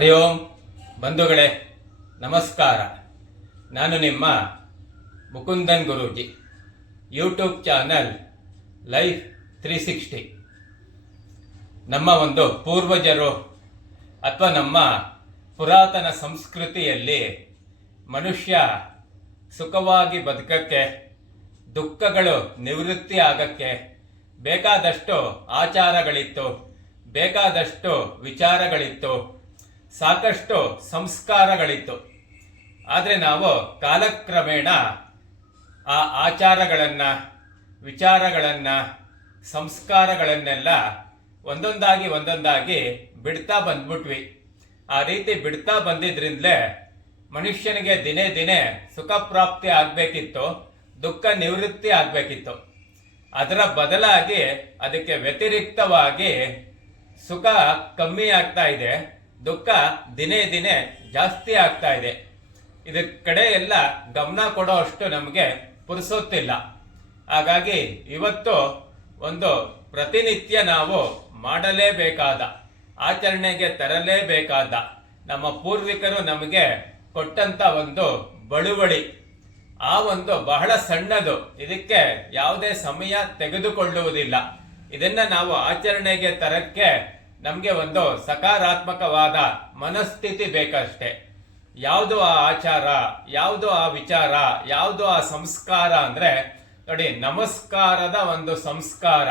ಹರಿ ಓಂ ಬಂಧುಗಳೇ, ನಮಸ್ಕಾರ. ನಾನು ನಿಮ್ಮ Mukundan Guruji. YouTube channel life three sixty ನಮ್ಮ ಒಂದು ಪೂರ್ವಜರು ಅಥವಾ ನಮ್ಮ ಪುರಾತನ ಸಂಸ್ಕೃತಿಯಲ್ಲಿ ಮನುಷ್ಯ ಸುಖವಾಗಿ ಬದುಕಕ್ಕೆ, ದುಃಖಗಳು ನಿವೃತ್ತಿ ಆಗಕ್ಕೆ ಬೇಕಾದಷ್ಟು ಆಚಾರಗಳಿತ್ತು, ಬೇಕಾದಷ್ಟು ವಿಚಾರಗಳಿತ್ತು ಸಾಕಷ್ಟು ಸಂಸ್ಕಾರಗಳಿತ್ತು. ಆದರೆ ನಾವು ಕಾಲಕ್ರಮೇಣ ಆ ಆಚಾರಗಳನ್ನು, ವಿಚಾರಗಳನ್ನು, ಸಂಸ್ಕಾರಗಳನ್ನೆಲ್ಲ ಒಂದೊಂದಾಗಿ ಒಂದೊಂದಾಗಿ ಬಿಡ್ತಾ ಬಂದ್ಬಿಟ್ವಿ. ಆ ರೀತಿ ಬಿಡ್ತಾ ಬಂದಿದ್ರಿಂದಲೇ ಮನುಷ್ಯನಿಗೆ ದಿನೇ ದಿನೇ ಸುಖ ಪ್ರಾಪ್ತಿ ಆಗಬೇಕಿತ್ತು, ದುಃಖ ನಿವೃತ್ತಿ ಆಗಬೇಕಿತ್ತು. ಅದರ ಬದಲಾಗಿ ಅದಕ್ಕೆ ವ್ಯತಿರಿಕ್ತವಾಗಿ ಸುಖ ಕಮ್ಮಿ ಆಗ್ತಾ ಇದೆ. ದುಃಖ ದಿನೇ ದಿನೇ ಜಾಸ್ತಿ ಆಗ್ತಾ ಇದೆ. ಇದ್ರ ಕಡೆ ಎಲ್ಲ ಗಮನ ಕೊಡೋ ಅಷ್ಟು ನಮಗೆ ಪುರುಸೋತ್ತಿಲ್ಲ. ಹಾಗಾಗಿ ಇವತ್ತು ಒಂದು ಪ್ರತಿನಿತ್ಯ ನಾವು ಮಾಡಲೇಬೇಕಾದ, ಆಚರಣೆಗೆ ತರಲೇಬೇಕಾದ ನಮ್ಮ ಪೂರ್ವಿಕರು ನಮಗೆ ಕೊಟ್ಟಂತ ಒಂದು ಬಳುವಳಿ. ಆ ಒಂದು ಬಹಳ ಸಣ್ಣದು, ಇದಕ್ಕೆ ಯಾವುದೇ ಸಮಯ ತೆಗೆದುಕೊಳ್ಳುವುದಿಲ್ಲ. ಇದನ್ನ ನಾವು ಆಚರಣೆಗೆ ತರಕ್ಕೆ ನಮಗೆ ಒಂದು ಸಕಾರಾತ್ಮಕವಾದ ಮನಸ್ಥಿತಿ ಬೇಕಷ್ಟೆ. ಯಾವುದು ಆ ಆಚಾರ, ಯಾವುದು ಆ ವಿಚಾರ, ಯಾವುದು ಆ ಸಂಸ್ಕಾರ ಅಂದ್ರೆ ನೋಡಿ, ನಮಸ್ಕಾರದ ಒಂದು ಸಂಸ್ಕಾರ,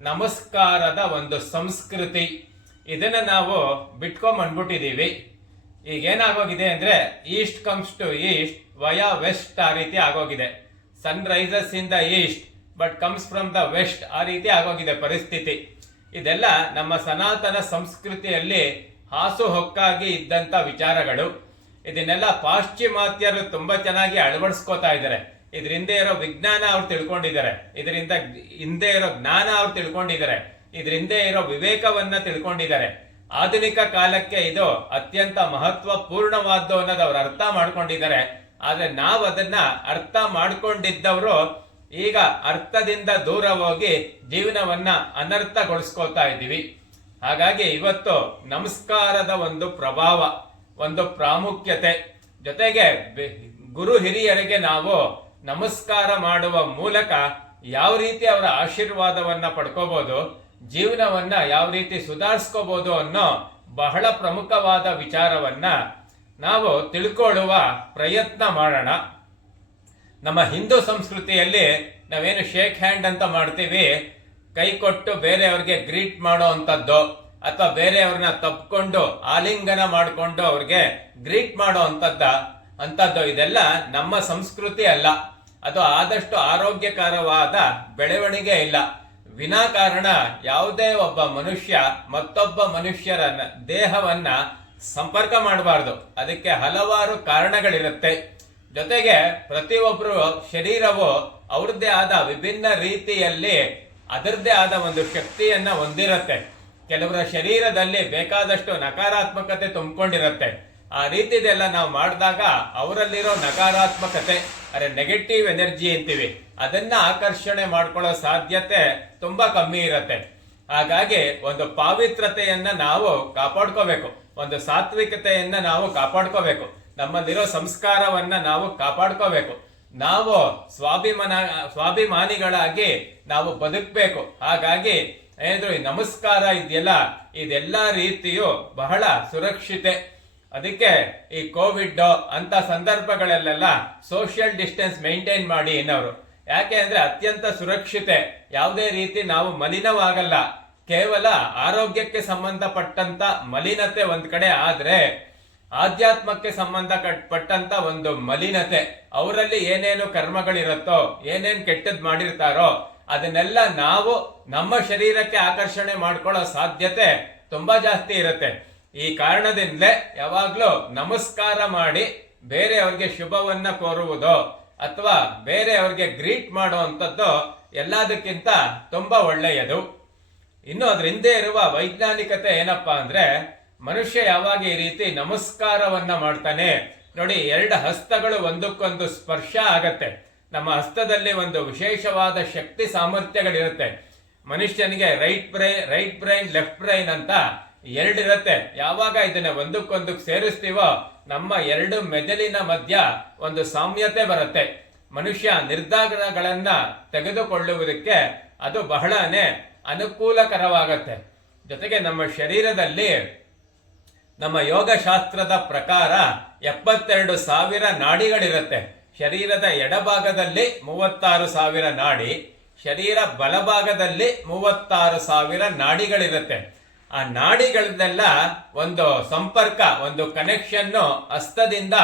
ನಮಸ್ಕಾರದ ಒಂದು ಸಂಸ್ಕೃತಿ. ಇದನ್ನ ನಾವು ಬಿಟ್ಕೊಂಬಂದ್ಬಿಟ್ಟಿದ್ದೀವಿ ಈಗ ಏನಾಗೋಗಿದೆ ಅಂದ್ರೆ, east comes to east, via west ಆ ರೀತಿ ಆಗೋಗಿದೆ. Sun rises in the east, but comes from the west ಆ ರೀತಿ ಆಗೋಗಿದೆ ಪರಿಸ್ಥಿತಿ. ಇದೆಲ್ಲ ನಮ್ಮ ಸನಾತನ ಸಂಸ್ಕೃತಿಯಲ್ಲಿ ಹಾಸುಹೊಕ್ಕಾಗಿ ಇದ್ದಂಥ ವಿಚಾರಗಳು. ಇದನ್ನೆಲ್ಲ ಪಾಶ್ಚಿಮಾತ್ಯರು ತುಂಬಾ ಚೆನ್ನಾಗಿ ಅಳವಡಿಸ್ಕೋತಾ ಇದ್ದಾರೆ. ಇದರಿಂದ ಇರೋ ವಿಜ್ಞಾನ ಅವ್ರು ತಿಳ್ಕೊಂಡಿದ್ದಾರೆ. ಇದರಿಂದ ಹಿಂದೆ ಇರೋ ಜ್ಞಾನ ಅವ್ರು ತಿಳ್ಕೊಂಡಿದ್ದಾರೆ. ಇದರಿಂದ ಇರೋ ವಿವೇಕವನ್ನ ತಿಳ್ಕೊಂಡಿದ್ದಾರೆ. ಆಧುನಿಕ ಕಾಲಕ್ಕೆ ಇದು ಅತ್ಯಂತ ಮಹತ್ವಪೂರ್ಣವಾದ್ದು ಅನ್ನೋದು ಅವ್ರು ಅರ್ಥ ಮಾಡ್ಕೊಂಡಿದ್ದಾರೆ. ಆದರೆ ನಾವು ಅದನ್ನ ಅರ್ಥ ಮಾಡ್ಕೊಂಡಿದ್ದವರು ಈಗ ಅರ್ಥದಿಂದ ದೂರ ಹೋಗಿ ಜೀವನವನ್ನ ಅನರ್ಥಗೊಳಿಸ್ಕೋತಾ ಇದ್ದೀವಿ. ಹಾಗಾಗಿ ಇವತ್ತು ನಮಸ್ಕಾರದ ಒಂದು ಪ್ರಭಾವ, ಒಂದು ಪ್ರಾಮುಖ್ಯತೆ. ಜೊತೆಗೆ ಗುರು ಹಿರಿಯರಿಗೆ ನಾವು ನಮಸ್ಕಾರ ಮಾಡುವ ಮೂಲಕ ಯಾವ ರೀತಿ ಅವರ ಆಶೀರ್ವಾದವನ್ನ ಪಡ್ಕೋಬಹುದು ಜೀವನವನ್ನ ಯಾವ ರೀತಿ ಸುಧಾರಿಸ್ಕೋಬಹುದು ಅನ್ನೋ ಬಹಳ ಪ್ರಮುಖವಾದ ವಿಚಾರವನ್ನ ನಾವು ತಿಳ್ಕೊಳ್ಳುವ ಪ್ರಯತ್ನ ಮಾಡೋಣ. ನಮ್ಮ ಹಿಂದೂ ಸಂಸ್ಕೃತಿಯಲ್ಲಿ ನಾವೇನು ಶೇಕ್ ಹ್ಯಾಂಡ್ ಅಂತ ಮಾಡ್ತೀವಿ, ಕೈ ಕೊಟ್ಟು ಬೇರೆಯವ್ರಿಗೆ ಗ್ರೀಟ್ ಮಾಡೋ ಅಂಥದ್ದು, ಅಥವಾ ಬೇರೆಯವ್ರನ್ನ ತಪ್ಕೊಂಡು ಆಲಿಂಗನ ಮಾಡಿಕೊಂಡು ಅವ್ರಿಗೆ ಗ್ರೀಟ್ ಮಾಡೋ ಅಂಥದ್ದ, ಅಂಥದ್ದು ಇದೆಲ್ಲ ನಮ್ಮ ಸಂಸ್ಕೃತಿ ಅಲ್ಲ. ಅದು ಆದಷ್ಟು ಆರೋಗ್ಯಕರವಾದ ಬೆಳವಣಿಗೆ ಇಲ್ಲ. ವಿನಾಕಾರಣ ಯಾವುದೇ ಒಬ್ಬ ಮನುಷ್ಯ, ಮತ್ತೊಬ್ಬ ಮನುಷ್ಯರ ದೇಹವನ್ನ ಸಂಪರ್ಕ ಮಾಡಬಾರ್ದು. ಅದಕ್ಕೆ ಹಲವಾರು ಕಾರಣಗಳಿರುತ್ತೆ. ಜೊತೆಗೆ ಪ್ರತಿಯೊಬ್ಬರು ಶರೀರವು ಅವ್ರದ್ದೇ ಆದ ವಿಭಿನ್ನ ರೀತಿಯಲ್ಲಿ ಅದರದ್ದೇ ಆದ ಒಂದು ಶಕ್ತಿಯನ್ನ ಹೊಂದಿರುತ್ತೆ. ಕೆಲವರ ಶರೀರದಲ್ಲಿ ಬೇಕಾದಷ್ಟು ನಕಾರಾತ್ಮಕತೆ ತುಂಬಿಕೊಂಡಿರುತ್ತೆ. ಆ ರೀತಿದೆಲ್ಲ ನಾವು ಮಾಡಿದಾಗ ಅವರಲ್ಲಿರೋ ನಕಾರಾತ್ಮಕತೆ, ಅರೆ ನೆಗೆಟಿವ್ ಎನರ್ಜಿ ಅಂತೀವಿ, ಅದನ್ನ ಆಕರ್ಷಣೆ ಮಾಡ್ಕೊಳ್ಳೋ ಸಾಧ್ಯತೆ ತುಂಬಾ ಕಮ್ಮಿ ಇರುತ್ತೆ. ಹಾಗಾಗಿ ಒಂದು ಪಾವಿತ್ರತೆಯನ್ನ ನಾವು ಕಾಪಾಡ್ಕೋಬೇಕು. ಒಂದು ಸಾತ್ವಿಕತೆಯನ್ನ ನಾವು ಕಾಪಾಡ್ಕೋಬೇಕು. ನಮ್ಮಲ್ಲಿರೋ ಸಂಸ್ಕಾರವನ್ನ ನಾವು ಕಾಪಾಡ್ಕೋಬೇಕು. ನಾವು ಸ್ವಾಭಿಮಾನ, ಸ್ವಾಭಿಮಾನಿಗಳಾಗಿ ನಾವು ಬದುಕಬೇಕು. ಹಾಗಾಗಿ ಏನಿದ್ರು ನಮಸ್ಕಾರ ಇದೆಯಲ್ಲ? ಇದೆಲ್ಲ ರೀತಿಯು ಬಹಳ ಸುರಕ್ಷಿತೆ. ಅದಕ್ಕೆ ಈ ಕೋವಿಡ್ ಅಂತ ಸಂದರ್ಭಗಳಲ್ಲೆಲ್ಲ ಸೋಷಿಯಲ್ ಡಿಸ್ಟೆನ್ಸ್ ಮೇಂಟೈನ್ ಮಾಡಿ ಏನವರು ಯಾಕೆ ಅಂದ್ರೆ ಅತ್ಯಂತ ಸುರಕ್ಷಿತೆ. ಯಾವುದೇ ರೀತಿ ನಾವು ಮಲಿನವಾಗಲ್ಲ. ಕೇವಲ ಆರೋಗ್ಯಕ್ಕೆ ಸಂಬಂಧಪಟ್ಟಂತ ಮಲಿನತೆ ಒಂದ್ ಕಡೆ ಆದ್ರೆ ಆಧ್ಯಾತ್ಮಕ್ಕೆ ಸಂಬಂಧ ಪಟ್ಟಂತ ಒಂದು ಮಲಿನತೆ. ಅವರಲ್ಲಿ ಏನೇನು ಕರ್ಮಗಳಿರುತ್ತೋ, ಏನೇನ್ ಕೆಟ್ಟದ್ ಮಾಡಿರ್ತಾರೋ, ಅದನ್ನೆಲ್ಲ ನಾವು ನಮ್ಮ ಶರೀರಕ್ಕೆ ಆಕರ್ಷಣೆ ಮಾಡ್ಕೊಳ್ಳೋ ಸಾಧ್ಯತೆ ತುಂಬಾ ಜಾಸ್ತಿ ಇರುತ್ತೆ. ಈ ಕಾರಣದಿಂದಲೇ ಯಾವಾಗ್ಲೂ ನಮಸ್ಕಾರ ಮಾಡಿ ಬೇರೆಯವ್ರಿಗೆ ಶುಭವನ್ನ ಕೋರುವುದು, ಅಥವಾ ಬೇರೆಯವ್ರಿಗೆ ಗ್ರೀಟ್ ಮಾಡುವಂಥದ್ದು ಎಲ್ಲದಕ್ಕಿಂತ ತುಂಬಾ ಒಳ್ಳೆಯದು. ಇನ್ನು ಅದ್ರ ಹಿಂದೆ ಇರುವ ವೈಜ್ಞಾನಿಕತೆ ಏನಪ್ಪಾ ಅಂದ್ರೆ ಮನುಷ್ಯ ಯಾವಾಗ ಈ ರೀತಿ ನಮಸ್ಕಾರವನ್ನ ಮಾಡ್ತಾನೆ, ನೋಡಿ, ಎರಡು ಹಸ್ತಗಳು ಒಂದಕ್ಕೊಂದು ಸ್ಪರ್ಶ ಆಗತ್ತೆ. ನಮ್ಮ ಹಸ್ತದಲ್ಲಿ ಒಂದು ವಿಶೇಷವಾದ ಶಕ್ತಿ ಸಾಮರ್ಥ್ಯಗಳಿರುತ್ತೆ. ಮನುಷ್ಯನಿಗೆ right brain right brain, left brain ಅಂತ ಎರಡಿರತ್ತೆ. ಯಾವಾಗ ಇದನ್ನ ಒಂದಕ್ಕೊಂದಕ್ಕೆ ಸೇರಿಸ್ತೀವೋ, ನಮ್ಮ ಎರಡು ಮೆದುಳಿನ ಮಧ್ಯ ಒಂದು ಸಾಮ್ಯತೆ ಬರುತ್ತೆ. ಮನುಷ್ಯ ನಿರ್ಧಾರಗಳನ್ನ ತೆಗೆದುಕೊಳ್ಳುವುದಕ್ಕೆ ಅದು ಬಹಳನೇ ಅನುಕೂಲಕರವಾಗತ್ತೆ. ಜೊತೆಗೆ ನಮ್ಮ ಶರೀರದಲ್ಲಿ ನಮ್ಮ ಯೋಗಶಾಸ್ತ್ರದ ಪ್ರಕಾರ ಎಪ್ಪತ್ತೆರಡು ಸಾವಿರ ನಾಡಿಗಳಿರುತ್ತೆ. ಶರೀರದ ಎಡಭಾಗದಲ್ಲಿ ಮೂವತ್ತಾರು ಸಾವಿರ ನಾಡಿ, ಶರೀರ ಬಲಭಾಗದಲ್ಲಿ ಮೂವತ್ತಾರು ಸಾವಿರ ನಾಡಿಗಳಿರುತ್ತೆ. ಆ ನಾಡಿಗಳನ್ನೆಲ್ಲ ಒಂದು ಸಂಪರ್ಕ, ಒಂದು ಕನೆಕ್ಷನ್ ಹಸ್ತದಿಂದ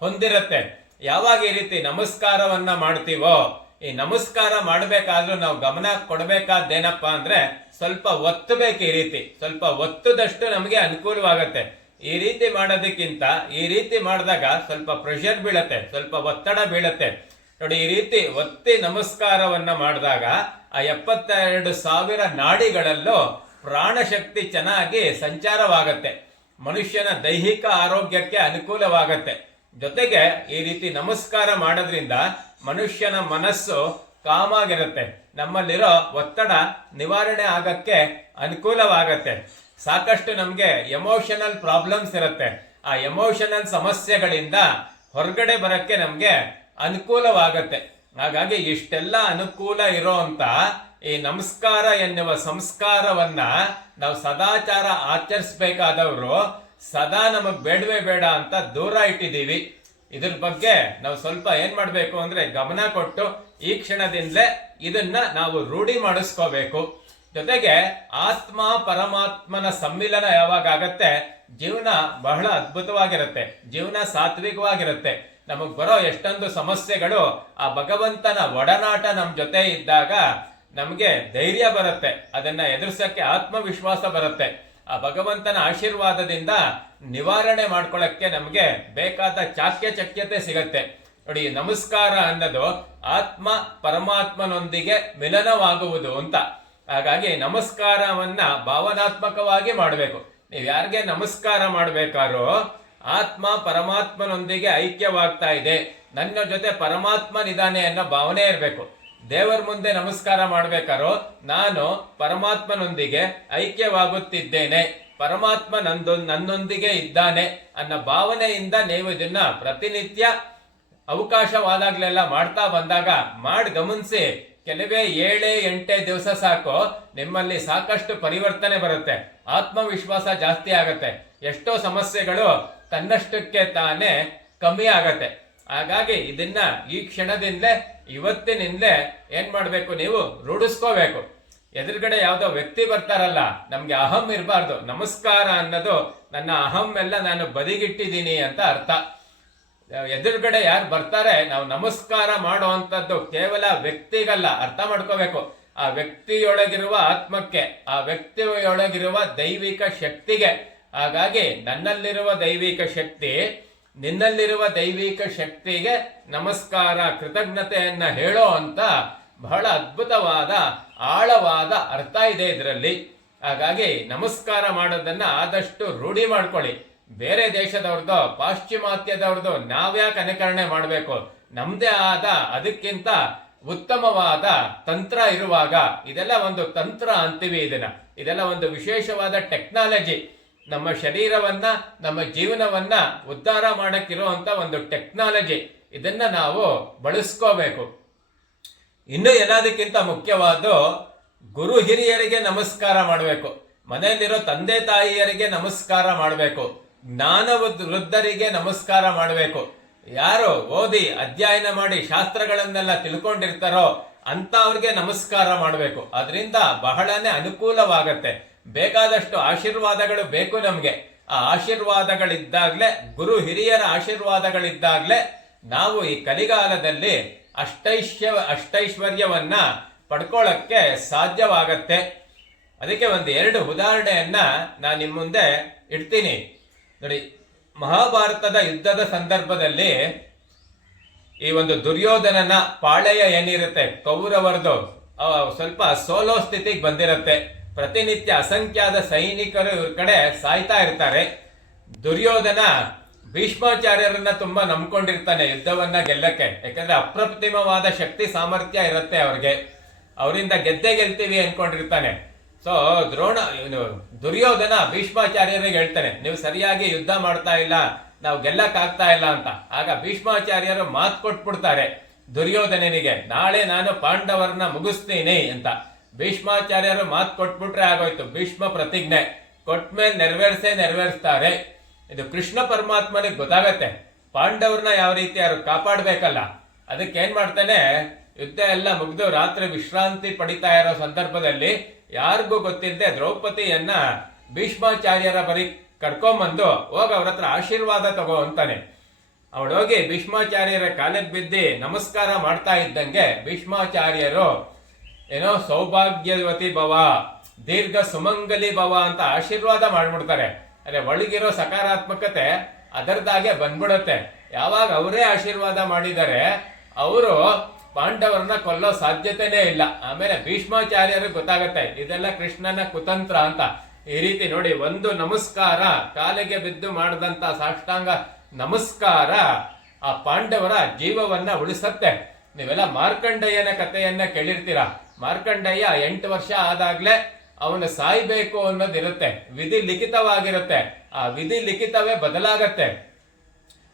ಹೊಂದಿರುತ್ತೆ. ಯಾವಾಗ ಈ ರೀತಿ ನಮಸ್ಕಾರವನ್ನ ಮಾಡ್ತೀವೋ ಈ ನಮಸ್ಕಾರ ಮಾಡಬೇಕಾದ್ರೂ ನಾವು ಗಮನ ಕೊಡಬೇಕಾದ್ದೇನಪ್ಪ ಅಂದ್ರೆ ಸ್ವಲ್ಪ ಒತ್ತಬೇಕು ಈ ರೀತಿ. ಸ್ವಲ್ಪ ಒತ್ತದಷ್ಟು ನಮಗೆ ಅನುಕೂಲವಾಗತ್ತೆ. ಈ ರೀತಿ ಮಾಡೋದಕ್ಕಿಂತ ಈ ರೀತಿ ಮಾಡಿದಾಗ ಸ್ವಲ್ಪ ಪ್ರೆಷರ್ ಬೀಳತ್ತೆ, ಸ್ವಲ್ಪ ಒತ್ತಡ ಬೀಳತ್ತೆ. ನೋಡಿ, ಈ ರೀತಿ ಒತ್ತಿ ನಮಸ್ಕಾರವನ್ನ ಮಾಡಿದಾಗ ಆ ಎಪ್ಪತ್ತೆರಡು ಸಾವಿರ ನಾಡಿಗಳಲ್ಲೂ ಪ್ರಾಣಶಕ್ತಿ ಚೆನ್ನಾಗಿ ಸಂಚಾರವಾಗತ್ತೆ. ಮನುಷ್ಯನ ದೈಹಿಕ ಆರೋಗ್ಯಕ್ಕೆ ಅನುಕೂಲವಾಗತ್ತೆ. ಜೊತೆಗೆ ಈ ರೀತಿ ನಮಸ್ಕಾರ ಮಾಡೋದ್ರಿಂದ ಮನುಷ್ಯನ ಮನಸ್ಸು ಕಾಮಾಗಿರುತ್ತೆ. ನಮ್ಮಲ್ಲಿರೋ ಒತ್ತಡ ನಿವಾರಣೆ ಆಗಕ್ಕೆ ಅನುಕೂಲವಾಗತ್ತೆ. ಸಾಕಷ್ಟು ನಮಗೆ ಎಮೋಷನಲ್ ಪ್ರಾಬ್ಲಮ್ಸ್ ಇರುತ್ತೆ. ಆ ಎಮೋಷನಲ್ ಸಮಸ್ಯೆಗಳಿಂದ ಹೊರಗಡೆ ಬರಕ್ಕೆ ನಮಗೆ ಅನುಕೂಲವಾಗತ್ತೆ. ಹಾಗಾಗಿ ಇಷ್ಟೆಲ್ಲ ಅನುಕೂಲ ಇರೋ ಅಂತ ಈ ನಮಸ್ಕಾರ ಎನ್ನುವ ಸಂಸ್ಕಾರವನ್ನ ನಾವು ಸದಾಚಾರ ಆಚರಿಸ್ಬೇಕಾದವರು ಸದಾ ನಮಗೆ ಬೇಡವೇ ಬೇಡ ಅಂತ ದೂರ ಇಟ್ಟಿದ್ದೀವಿ. ಇದ್ರ ಬಗ್ಗೆ ನಾವು ಸ್ವಲ್ಪ ಏನ್ ಮಾಡಬೇಕು ಅಂದ್ರೆ ಗಮನ ಕೊಟ್ಟು ಈ ಕ್ಷಣದಿಂದಲೇ ಇದನ್ನ ನಾವು ರೂಢಿ ಮಾಡಿಸ್ಕೋಬೇಕು. ಜೊತೆಗೆ ಆತ್ಮ ಪರಮಾತ್ಮನ ಸಮ್ಮಿಲನ ಯಾವಾಗ ಆಗತ್ತೆ? ಜೀವನ ಬಹಳ ಅದ್ಭುತವಾಗಿರುತ್ತೆ. ಜೀವನ ಸಾತ್ವಿಕವಾಗಿರುತ್ತೆ. ನಮಗ್ ಬರೋ ಎಷ್ಟೊಂದು ಸಮಸ್ಯೆಗಳು ಆ ಭಗವಂತನ ಒಡನಾಟ ನಮ್ಮ ಜೊತೆ ಇದ್ದಾಗ ನಮಗೆ ಧೈರ್ಯ ಬರುತ್ತೆ. ಅದನ್ನ ಎದುರಿಸಕ್ಕೆ ಆತ್ಮವಿಶ್ವಾಸ ಬರುತ್ತೆ. ಆ ಭಗವಂತನ ಆಶೀರ್ವಾದದಿಂದ ನಿವಾರಣೆ ಮಾಡ್ಕೊಳ್ಳಕ್ಕೆ ನಮಗೆ ಬೇಕಾದ ಚಾಕ್ಯ ಚಕ್ಯತೆ ಸಿಗತ್ತೆ. ನೋಡಿ, ನಮಸ್ಕಾರ ಅನ್ನೋದು ಆತ್ಮ ಪರಮಾತ್ಮನೊಂದಿಗೆ ಮಿಲನವಾಗುವುದು ಅಂತ. ಹಾಗಾಗಿ ನಮಸ್ಕಾರವನ್ನ ಭಾವನಾತ್ಮಕವಾಗಿ ಮಾಡಬೇಕು. ನೀವು ಯಾರಿಗೆ ನಮಸ್ಕಾರ ಮಾಡಬೇಕಾರೋ ಆತ್ಮ ಪರಮಾತ್ಮನೊಂದಿಗೆ ಐಕ್ಯವಾಗ್ತಾ ಇದೆ. ನನ್ನ ಜೊತೆ ಪರಮಾತ್ಮನಿದಾನೆ ಅನ್ನೋ ಭಾವನೆ ಇರಬೇಕು. ದೇವರ ಮುಂದೆ ನಮಸ್ಕಾರ ಮಾಡಬೇಕಾರೋ, ನಾನು ಪರಮಾತ್ಮನೊಂದಿಗೆ ಐಕ್ಯವಾಗುತ್ತಿದ್ದೇನೆ. ಪರಮಾತ್ಮ ನಂದು, ನನ್ನೊಂದಿಗೆ ಇದ್ದಾನೆ ಅನ್ನೋ ಭಾವನೆಯಿಂದ ನೀವು ಇದನ್ನ ಪ್ರತಿನಿತ್ಯ ಅವಕಾಶವಾದಾಗ್ಲೆಲ್ಲ ಮಾಡ್ತಾ ಬಂದಾಗ ಮಾಡಿ ಗಮನಿಸಿ, ಕೆಲವೇ ಏಳೇ ಎಂಟೇ ದಿವಸ ಸಾಕು, ನಿಮ್ಮಲ್ಲಿ ಸಾಕಷ್ಟು ಪರಿವರ್ತನೆ ಬರುತ್ತೆ. ಆತ್ಮವಿಶ್ವಾಸ ಜಾಸ್ತಿ ಆಗತ್ತೆ. ಎಷ್ಟೋ ಸಮಸ್ಯೆಗಳು ತನ್ನಷ್ಟಕ್ಕೆ ತಾನೇ ಕಮ್ಮಿ ಆಗತ್ತೆ. ಹಾಗಾಗಿ ಇದನ್ನ ಈ ಕ್ಷಣದಿಂದಲೇ ಇವತ್ತಿನಿಂದಲೇ ಏನ್ ಮಾಡಬೇಕು ನೀವು? ರೂಢಿಸ್ಕೋಬೇಕು. ಎದುರುಗಡೆ ಯಾವ್ದೋ ವ್ಯಕ್ತಿ ಬರ್ತಾರಲ್ಲ, ನಮ್ಗೆ ಅಹಂ ಇರಬಾರ್ದು. ನಮಸ್ಕಾರ ಅನ್ನೋದು ನನ್ನ ಅಹಂ ಎಲ್ಲ ನಾನು ಬದಿಗಿಟ್ಟಿದ್ದೀನಿ ಅಂತ ಅರ್ಥ. ಎದುರುಗಡೆ ಯಾರು ಬರ್ತಾರೆ, ನಾವು ನಮಸ್ಕಾರ ಮಾಡುವಂಥದ್ದು ಕೇವಲ ವ್ಯಕ್ತಿಗಲ್ಲ, ಅರ್ಥ ಮಾಡ್ಕೋಬೇಕು. ಆ ವ್ಯಕ್ತಿಯೊಳಗಿರುವ ಆತ್ಮಕ್ಕೆ, ಆ ವ್ಯಕ್ತಿಯೊಳಗಿರುವ ದೈವಿಕ ಶಕ್ತಿಗೆ, ಹಾಗಾಗಿ ನನ್ನಲ್ಲಿರುವ ದೈವಿಕ ಶಕ್ತಿ ನಿನ್ನಲ್ಲಿರುವ ದೈವಿಕ ಶಕ್ತಿಗೆ ನಮಸ್ಕಾರ, ಕೃತಜ್ಞತೆಯನ್ನ ಹೇಳೋ ಅಂತ ಬಹಳ ಅದ್ಭುತವಾದ, ಆಳವಾದ ಅರ್ಥ ಇದೆ ಇದರಲ್ಲಿ. ಹಾಗಾಗಿ ನಮಸ್ಕಾರ ಮಾಡೋದನ್ನ ಆದಷ್ಟು ರೂಢಿ ಮಾಡ್ಕೊಳ್ಳಿ. ಬೇರೆ ದೇಶದವ್ರದ್ದು ಪಾಶ್ಚಿಮಾತ್ಯದವ್ರದ್ದು ನಾವ್ಯಾಕೆ ಅನುಕರಣೆ ಮಾಡಬೇಕು? ನಮ್ದೇ ಆದ ಅದಕ್ಕಿಂತ ಉತ್ತಮವಾದ ತಂತ್ರ ಇರುವಾಗ, ಇದೆಲ್ಲ ಒಂದು ತಂತ್ರ ಅಂತೀವಿ ಇದನ್ನ. ಇದೆಲ್ಲ ಒಂದು ವಿಶೇಷವಾದ ಟೆಕ್ನಾಲಜಿ ನಮ್ಮ ಶರೀರವನ್ನ, ನಮ್ಮ ಜೀವನವನ್ನ ಉದ್ಧಾರ ಮಾಡಕ್ಕಿರುವಂತ ಒಂದು ಟೆಕ್ನಾಲಜಿ. ಇದನ್ನ ನಾವು ಬಳಸ್ಕೋಬೇಕು. ಇನ್ನು ಎಲ್ಲದಕ್ಕಿಂತ ಮುಖ್ಯವಾದ ಗುರು ಹಿರಿಯರಿಗೆ ನಮಸ್ಕಾರ ಮಾಡಬೇಕು. ಮನೆಯಲ್ಲಿರೋ ತಂದೆ ತಾಯಿಯರಿಗೆ ನಮಸ್ಕಾರ ಮಾಡಬೇಕು. ಜ್ಞಾನ ವೃದ್ಧರಿಗೆ ನಮಸ್ಕಾರ ಮಾಡಬೇಕು. ಯಾರು ಓದಿ, ಅಧ್ಯಯನ ಮಾಡಿ ಶಾಸ್ತ್ರಗಳನ್ನೆಲ್ಲ ತಿಳ್ಕೊಂಡಿರ್ತಾರೋ ಅಂತ ಅವ್ರಿಗೆ ನಮಸ್ಕಾರ ಮಾಡಬೇಕು. ಅದರಿಂದ ಬಹಳನೇ ಅನುಕೂಲವಾಗತ್ತೆ. ಬೇಕಾದಷ್ಟು ಆಶೀರ್ವಾದಗಳು ಬೇಕು ನಮಗೆ. ಆ ಆಶೀರ್ವಾದಗಳಿದ್ದಾಗಲೇ, ಗುರು ಹಿರಿಯರ ಆಶೀರ್ವಾದಗಳಿದ್ದಾಗಲೇ ನಾವು ಈ ಕಲಿಗಾಲದಲ್ಲಿ ಅಷ್ಟೈಶ್ಯ ಅಷ್ಟೈಶ್ವರ್ಯವನ್ನ ಪಡ್ಕೊಳ್ಳಕ್ಕೆ ಸಾಧ್ಯವಾಗತ್ತೆ. ಅದಕ್ಕೆ ಒಂದು ಎರಡು ಉದಾಹರಣೆಯನ್ನ ನಾನು ನಿಮ್ಮ ಮುಂದೆ ಇಡ್ತೀನಿ. ನೋಡಿ, ಮಹಾಭಾರತದ ಯುದ್ಧದ ಸಂದರ್ಭದಲ್ಲಿ ಈ ಒಂದು ದುರ್ಯೋಧನನ ಪಾಳೆಯ ಏನಿರುತ್ತೆ? ಕೌರವರದು ಸ್ವಲ್ಪ ಸೋಲೋ ಸ್ಥಿತಿಗೆ ಬಂದಿರುತ್ತೆ. ಪ್ರತಿನಿತ್ಯ ಅಸಂಖ್ಯಾತ ಸೈನಿಕರು ಇವ್ರ ಕಡೆ ಸಾಯ್ತಾ ಇರ್ತಾರೆ. ದುರ್ಯೋಧನ ಭೀಷ್ಮಾಚಾರ್ಯರನ್ನ ತುಂಬಾ ನಂಬ್ಕೊಂಡಿರ್ತಾನೆ ಯುದ್ಧವನ್ನ ಗೆಲ್ಲಕ್ಕೆ. ಯಾಕಂದ್ರೆ ಅಪ್ರತಿಮವಾದ ಶಕ್ತಿ ಸಾಮರ್ಥ್ಯ ಇರುತ್ತೆ ಅವ್ರಿಗೆ. ಅವರಿಂದ ಗೆದ್ದೆ ಗೆಲ್ತೀವಿ ಅನ್ಕೊಂಡಿರ್ತಾನೆ. ಸೊ ದ್ರೋಣ ದುರ್ಯೋಧನ ಭೀಷ್ಮಾಚಾರ್ಯರಿಗೆ ಹೇಳ್ತಾನೆ, ನೀವು ಸರಿಯಾಗಿ ಯುದ್ಧ ಮಾಡ್ತಾ ಇಲ್ಲ, ನಾವು ಗೆಲ್ಲಕ್ ಆಗ್ತಾ ಇಲ್ಲ ಅಂತ. ಆಗ ಭೀಷ್ಮಾಚಾರ್ಯರು ಮಾತು ಕೊಟ್ಬಿಡ್ತಾರೆ ದುರ್ಯೋಧನನಿಗೆ ನಾಳೆ ನಾನು ಪಾಂಡವರನ್ನ ಮುಗಿಸ್ತೀನಿ ಅಂತ. ಭೀಷ್ಮಾಚಾರ್ಯರು ಮಾತು ಕೊಟ್ಬಿಟ್ರೆ ಆಗೋಯ್ತು. ಭೀಷ್ಮ ಪ್ರತಿಜ್ಞೆ. ಕೊಟ್ಮೇಲೆ ನೆರವೇರ್ಸೇ ನೆರವೇರಿಸ್ತಾರೆ. ಇದು ಕೃಷ್ಣ ಪರಮಾತ್ಮನಿಗೆ ಗೊತ್ತಾಗತ್ತೆ. ಪಾಂಡವ್ರನ್ನ ಯಾವ ರೀತಿ ಯಾರು ಕಾಪಾಡಬೇಕಲ್ಲ ಅದಕ್ಕೆ ಏನ್ ಮಾಡ್ತಾನೆ, ಯುದ್ಧ ಎಲ್ಲ ಮುಗಿದು ರಾತ್ರಿ ವಿಶ್ರಾಂತಿ ಪಡಿತಾ ಇರೋ ಸಂದರ್ಭದಲ್ಲಿ ಯಾರಿಗೂ ಗೊತ್ತಿಲ್ಲದೆ ದ್ರೌಪದಿಯನ್ನ ಭೀಷ್ಮಾಚಾರ್ಯರ ಬರಿ ಕರ್ಕೊಂಬಂದು, ಹೋಗ ಅವ್ರ ಹತ್ರ ಆಶೀರ್ವಾದ ತಗೋ ಅಂತಾನೆ. ಅವಳೋಗಿ ಭೀಷ್ಮಾಚಾರ್ಯರ ಕಾಲಕ್ಕೆ ಬಿದ್ದಿ ನಮಸ್ಕಾರ ಮಾಡ್ತಾ ಇದ್ದಂಗೆ ಭೀಷ್ಮಾಚಾರ್ಯರು ಏನೋ ಸೌಭಾಗ್ಯವತಿ ಭವ, ದೀರ್ಘ ಸುಮಂಗಲಿ ಭವ ಅಂತ ಆಶೀರ್ವಾದ ಮಾಡ್ಬಿಡ್ತಾರೆ. ಅದೇ ಒಳಗಿರೋ ಸಕಾರಾತ್ಮಕತೆ ಅದರದಾಗೆ ಬಂದ್ಬಿಡುತ್ತೆ. ಯಾವಾಗ ಅವರೇ ಆಶೀರ್ವಾದ ಮಾಡಿದರೆ ಅವರು ಪಾಂಡವರನ್ನ ಕೊಲ್ಲೋ ಸಾಧ್ಯತೆನೇ ಇಲ್ಲ. ಆಮೇಲೆ ಭೀಷ್ಮಾಚಾರ್ಯರು ಗೊತ್ತಾಗತ್ತೆ, ಇದೆಲ್ಲ ಕೃಷ್ಣನ ಕುತಂತ್ರ ಅಂತ. ಈ ರೀತಿ ನೋಡಿ, ಒಂದು ನಮಸ್ಕಾರ ಕಾಲಿಗೆ ಬಿದ್ದು ಮಾಡಿದಂತ ಸಾಷ್ಟಾಂಗ ನಮಸ್ಕಾರ ಆ ಪಾಂಡವರ ಜೀವವನ್ನ ಉಳಿಸತ್ತೆ. ನೀವೆಲ್ಲ ಮಾರ್ಕಂಡಯ್ಯನ ಕಥೆಯನ್ನ ಕೇಳಿರ್ತೀರಾ? ಮಾರ್ಕಂಡಯ್ಯ ಎಂಟು ವರ್ಷ ಆದಾಗ್ಲೇ ಅವನು ಸಾಯ್ಬೇಕು ಅನ್ನೋದಿರುತ್ತೆ. ವಿಧಿ ಲಿಖಿತವಾಗಿರುತ್ತೆ. ಆ ವಿಧಿ ಲಿಖಿತವೇ ಬದಲಾಗತ್ತೆ.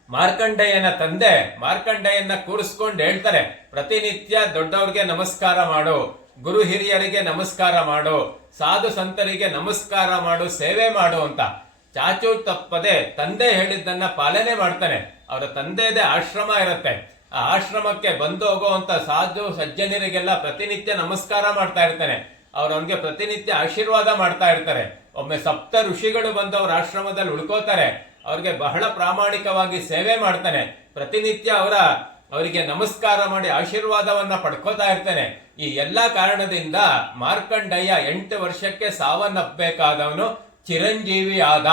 ಮಾರ್ಕಂಡಯ್ಯನ ತಂದೆ ಮಾರ್ಕಂಡಯ್ಯನ ಕೂರಿಸ್ಕೊಂಡು ಹೇಳ್ತಾರೆ, ಪ್ರತಿನಿತ್ಯ ದೊಡ್ಡವ್ರಿಗೆ ನಮಸ್ಕಾರ ಮಾಡು, ಗುರು ಹಿರಿಯರಿಗೆ ನಮಸ್ಕಾರ ಮಾಡು, ಸಾಧು ಸಂತರಿಗೆ ನಮಸ್ಕಾರ ಮಾಡು, ಸೇವೆ ಮಾಡು ಅಂತ. ಚಾಚು ತಪ್ಪದೆ ತಂದೆ ಹೇಳಿದ್ದನ್ನ ಪಾಲನೆ ಮಾಡ್ತಾನೆ. ಅವರ ತಂದೆದೇ ಆಶ್ರಮ ಇರುತ್ತೆ. ಆ ಆಶ್ರಮಕ್ಕೆ ಬಂದು ಹೋಗುವಂತ ಸಾಧು ಸಜ್ಜನರಿಗೆಲ್ಲ ಪ್ರತಿನಿತ್ಯ ನಮಸ್ಕಾರ ಮಾಡ್ತಾ ಇರ್ತಾನೆ ಅವ್ರು ಅವನಿಗೆ ಪ್ರತಿನಿತ್ಯ ಆಶೀರ್ವಾದ ಮಾಡ್ತಾ ಇರ್ತಾರೆ. ಒಮ್ಮೆ ಸಪ್ತ ಋಷಿಗಳು ಬಂದು ಅವ್ರ ಆಶ್ರಮದಲ್ಲಿ ಉಳ್ಕೋತಾರೆ. ಅವ್ರಿಗೆ ಬಹಳ ಪ್ರಾಮಾಣಿಕವಾಗಿ ಸೇವೆ ಮಾಡ್ತಾನೆ. ಪ್ರತಿನಿತ್ಯ ಅವರ ಅವರಿಗೆ ನಮಸ್ಕಾರ ಮಾಡಿ ಆಶೀರ್ವಾದವನ್ನ ಪಡ್ಕೋತಾ ಇರ್ತಾನೆ. ಈ ಎಲ್ಲಾ ಕಾರಣದಿಂದ ಮಾರ್ಕಂಡಯ್ಯ ಎಂಟು ವರ್ಷಕ್ಕೆ ಸಾವನ್ನಪ್ಪಬೇಕಾದವನು ಚಿರಂಜೀವಿ ಆದ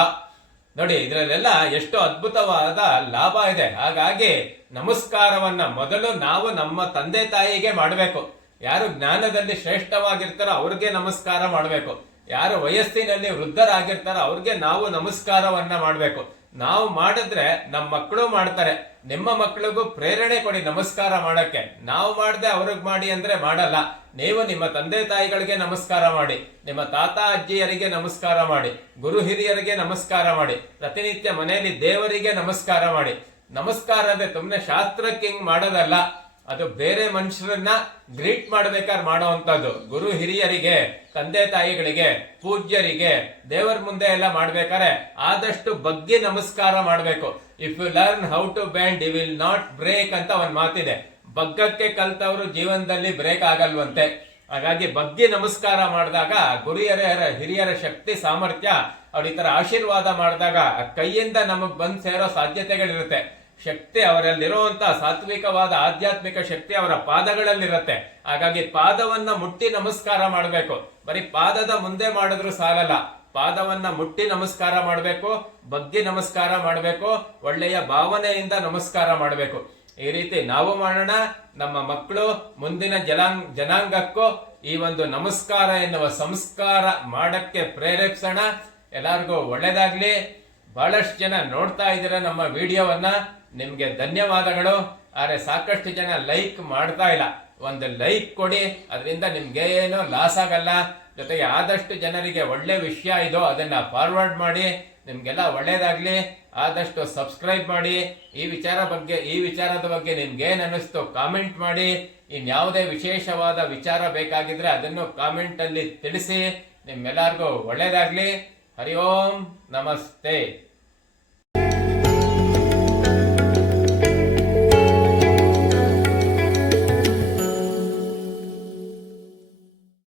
ನೋಡಿ, ಇದರಲ್ಲೆಲ್ಲ ಎಷ್ಟು ಅದ್ಭುತವಾದ ಲಾಭ ಇದೆ. ಹಾಗಾಗಿ ನಮಸ್ಕಾರವನ್ನ ಮೊದಲು ನಾವು ನಮ್ಮ ತಂದೆ ತಾಯಿಗೆ ಮಾಡಬೇಕು. ಯಾರು ಜ್ಞಾನದಲ್ಲಿ ಶ್ರೇಷ್ಠವಾಗಿರ್ತಾರೋ ಅವ್ರಿಗೆ ನಮಸ್ಕಾರ ಮಾಡಬೇಕು. ಯಾರು ವಯಸ್ಸಿನಲ್ಲಿ ವೃದ್ಧರಾಗಿರ್ತಾರೋ ಅವ್ರಿಗೆ ನಾವು ನಮಸ್ಕಾರವನ್ನ ಮಾಡಬೇಕು. ನಾವು ಮಾಡಿದ್ರೆ ನಮ್ಮ ಮಕ್ಕಳು ಮಾಡ್ತಾರೆ. ನಿಮ್ಮ ಮಕ್ಕಳಿಗೂ ಪ್ರೇರಣೆ ಕೊಡಿ ನಮಸ್ಕಾರ ಮಾಡಕ್ಕೆ. ನಾವು ಮಾಡದೆ ಅವ್ರಿಗೆ ಮಾಡಿ ಅಂದ್ರೆ ಮಾಡಲ್ಲ. ನೀವು ನಿಮ್ಮ ತಂದೆ ತಾಯಿಗಳಿಗೆ ನಮಸ್ಕಾರ ಮಾಡಿ. ನಿಮ್ಮ ತಾತ ಅಜ್ಜಿಯರಿಗೆ ನಮಸ್ಕಾರ ಮಾಡಿ. ಗುರು ಹಿರಿಯರಿಗೆ ನಮಸ್ಕಾರ ಮಾಡಿ. ಪ್ರತಿನಿತ್ಯ ಮನೆಯಲ್ಲಿ ದೇವರಿಗೆ ನಮಸ್ಕಾರ ಮಾಡಿ. ನಮಸ್ಕಾರ ಅಂದ್ರೆ ಸುಮ್ಮನೆ ಶಾಸ್ತ್ರಕ್ಕೆ ಹಿಂಗ್ ಮಾಡೋದಲ್ಲ. ಅದು ಬೇರೆ ಮನುಷ್ಯರನ್ನ ಗ್ರೀಟ್ ಮಾಡ್ಬೇಕಾದ್ರೆ ಮಾಡುವಂತದ್ದು ಗುರು ಹಿರಿಯರಿಗೆ, ತಂದೆ ತಾಯಿಗಳಿಗೆ, ಪೂಜ್ಯರಿಗೆ ದೇವರ ಮುಂದೆ ಎಲ್ಲ ಮಾಡ್ಬೇಕಾದ್ರೆ ಆದಷ್ಟು ಬಗ್ಗೆ ನಮಸ್ಕಾರ ಮಾಡಬೇಕು. If you learn how to bend you will not break ಅಂತ ಒಂದು ಮಾತಿದೆ. ಬಗ್ಗಕ್ಕೆ ಕಲ್ತವರು ಜೀವನದಲ್ಲಿ ಬ್ರೇಕ್ ಆಗಲ್ವಂತೆ. ಹಾಗಾಗಿ ಬಗ್ಗೆ ನಮಸ್ಕಾರ ಮಾಡಿದಾಗ ಗುರಿಯರ ಹಿರಿಯರ ಶಕ್ತಿ, ಸಾಮರ್ಥ್ಯ, ಅವ್ರ ಈ ಥರ ಆಶೀರ್ವಾದ ಮಾಡಿದಾಗ ಕೈಯಿಂದ ನಮಗೆ ಬಂದು ಸೇರೋ ಸಾಧ್ಯತೆಗಳಿರುತ್ತೆ. ಶಕ್ತಿ ಅವರಲ್ಲಿರುವಂತ ಸಾತ್ವಿಕವಾದ, ಆಧ್ಯಾತ್ಮಿಕ ಶಕ್ತಿ ಅವರ ಪಾದಗಳಲ್ಲಿರುತ್ತೆ. ಹಾಗಾಗಿ ಪಾದವನ್ನ ಮುಟ್ಟಿ ನಮಸ್ಕಾರ ಮಾಡಬೇಕು. ಬರೀ ಪಾದದ ಮುಂದೆ ಮಾಡಿದ್ರು ಸಾಲಲ್ಲ. ಪಾದವನ್ನ ಮುಟ್ಟಿ ನಮಸ್ಕಾರ ಮಾಡಬೇಕು, ಬಗ್ಗಿ ನಮಸ್ಕಾರ ಮಾಡಬೇಕು, ಒಳ್ಳೆಯ ಭಾವನೆಯಿಂದ ನಮಸ್ಕಾರ ಮಾಡಬೇಕು. ಈ ರೀತಿ ನಾವು ಮಾಡೋಣ, ನಮ್ಮ ಮಕ್ಕಳು ಮುಂದಿನ ಜನಾಂಗ್ ಜನಾಂಗಕ್ಕೂ ಈ ಒಂದು ನಮಸ್ಕಾರ ಎನ್ನುವ ಸಂಸ್ಕಾರ ಮಾಡಕ್ಕೆ ಪ್ರೇರೇಪಿಸೋಣ. ಎಲ್ಲರಿಗೂ ಒಳ್ಳೇದಾಗ್ಲಿ. ಬಹಳಷ್ಟು ಜನ ನೋಡ್ತಾ ಇದ್ದೀರ ನಮ್ಮ ವಿಡಿಯೋವನ್ನ. ನಿಮ್ಗೆ ಧನ್ಯವಾದಗಳು. ಆದರೆ ಸಾಕಷ್ಟು ಜನ ಲೈಕ್ ಮಾಡ್ತಾ ಇಲ್ಲ. ಒಂದು ಲೈಕ್ ಕೊಡಿ, ಅದರಿಂದ ನಿಮ್ಗೆ ಏನು ಲಾಸ್ ಆಗಲ್ಲ. ಜೊತೆಗೆ ಆದಷ್ಟು ಜನರಿಗೆ ಒಳ್ಳೆ ವಿಷಯ ಇದೋ ಅದನ್ನ ಫಾರ್ವರ್ಡ್ ಮಾಡಿ, ನಿಮಗೆಲ್ಲ ಒಳ್ಳೆಯದಾಗಲಿ ಆದಷ್ಟು ಸಬ್ಸ್ಕ್ರೈಬ್ ಮಾಡಿ. ಈ ವಿಚಾರ ಬಗ್ಗೆ, ಈ ವಿಚಾರದ ಬಗ್ಗೆ ನಿಮ್ಗೇನು ಅನ್ನಿಸ್ತು ಕಾಮೆಂಟ್ ಮಾಡಿ. ಇನ್ಯಾವುದೇ ವಿಶೇಷವಾದ ವಿಚಾರ ಬೇಕಾಗಿದ್ರೆ ಅದನ್ನು ಕಾಮೆಂಟ್ ಅಲ್ಲಿ ತಿಳಿಸಿ. ನಿಮ್ಮೆಲ್ಲರಿಗೂ ಒಳ್ಳೆಯದಾಗಲಿ ಹರಿ ಓಂ, ನಮಸ್ತೆ.